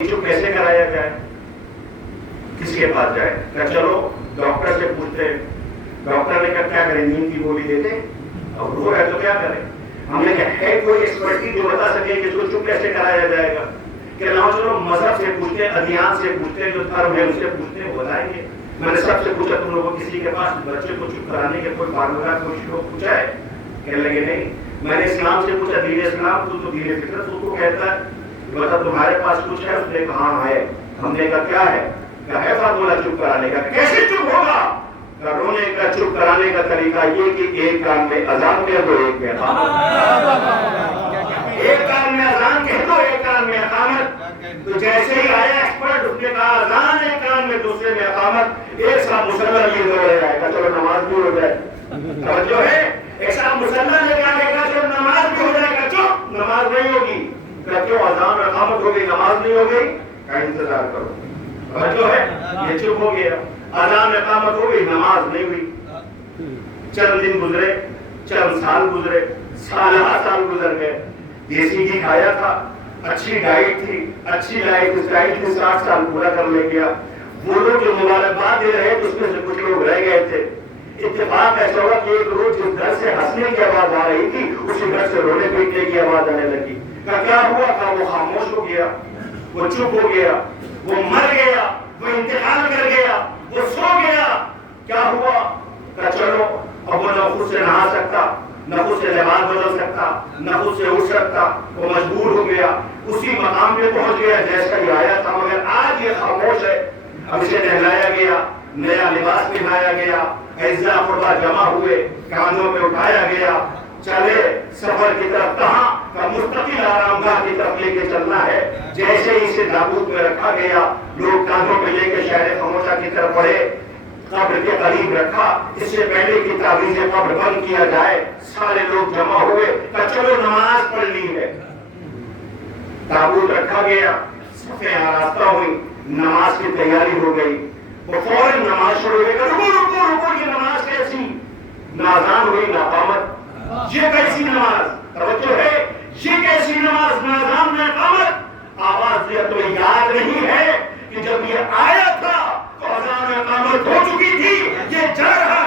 चुप कैसे कराया जाए, किसके पास जाए? कहा चलो डॉक्टर से पूछते। डॉक्टर ने कहा क्या करें, नींद की गोली देते, अब रो है तो क्या करें? हमने कहा है कोई एक्सपर्टी जो बता सके कि इसको चुप कैसे कराया जाएगा? कि ना चलो मजहब से पूछते, अधियान से पूछते, जो धर्म है उससे पूछते, वो बताएंगे। मैंने सबसे पूछा तुम लोगों किसी के पास बच्चे को चुप कराने के कोई फार्मूला कोई श्लोक पूछा है? कहने लगे नहीं। मैंने इस्लाम से पूछा, दीन इस्लाम तू तो दीन फितरत उसको कहता है, बता तुम्हारे पास कुछ है? उसने कहा हाँ है। हमने कहा क्या है? क्या है फार्मूला चुप कराने का? कैसे चुप होगा? रोने का चुप कराने का तरीका ये कि एक कान में अजान कह दो, एक में एक कान में अजान कह दो, एक कान में अकामत। तो जैसे ही आया एक्सपर्ट उसने कहा अजान एक कान में, दूसरे में अकामत, एक साथ मुसल्ला लिए दौड़ जाएगा, चलो नमाज भी हो जाए। समझो है, एक साथ मुसल्ला लेके आएगा, चलो नमाज भी हो जाएगा। चुप, नमाज नहीं होगी। क्यों? अजान अकामत हो गई, नमाज नहीं हो गई, का इंतजार करो। समझो है, ये चुप हो गया। अजान अकामत हो गई, नमाज नहीं हुई। चंद दिन गुजरे, चंद साल गुजरे, साल गुजर गए। देसी घी खाया था, अच्छी डाइट थी, अच्छी लाइफ स्टाइल थी, 60 साल पूरा कर ले गया। वो लोग जो मुबारकबाद दे रहे थे उसमें से कुछ लोग रह गए थे। इत्तेफाक ऐसा हुआ कि एक रोज जिस घर से हंसने की आवाज आ रही थी उसी घर से रोने पीटने की आवाज आने लगी। क्या हुआ था? वो खामोश हो गया, वो चुप हो गया, वो मर गया, वो इंतकाल कर गया, वो सो गया। क्या हुआ? चलो अब वो न खुद से नहा सकता, न खुद से लिबास बदल सकता, न खुद से उठ सकता, वो मजबूर हो गया, उसी मकाम पे पहुंच गया जैसा ही आया था। मगर आज ये खामोश है। अब इसे नहलाया गया, नया लिबास पहनाया गया, ऐजा खुदा जमा हुए, कांधों पे उठाया गया, चले सफर की तरफ। कहां का? मुस्तकिल आरामगाह की तरफ लेके चलना है। जैसे ही इसे ताबूत में रखा गया, लोग कांधों पे लेके शहर खमोशा की तरफ बढ़े, कब्र के करीब रखा। इससे पहले कि ताबीज़े कब्र बंद किया जाए, सारे लोग जमा हुए, चलो नमाज पढ़नी है। ताबूत रखा गया, सफे आरास्ता हुई, नमाज की तैयारी हो गई। वो फौरन नमाज शुरू हो गई। रुको, ये नमाज कैसी? ना अज़ान हुई ना इक़ामत, ये कैसी नमाज? तवज्जो है, ये कैसी नमाज? ना अज़ान ना इक़ामत। आवाज ये तो याद नहीं है कि जब ये आया था तो अज़ान इक़ामत हो चुकी थी, ये जा रहा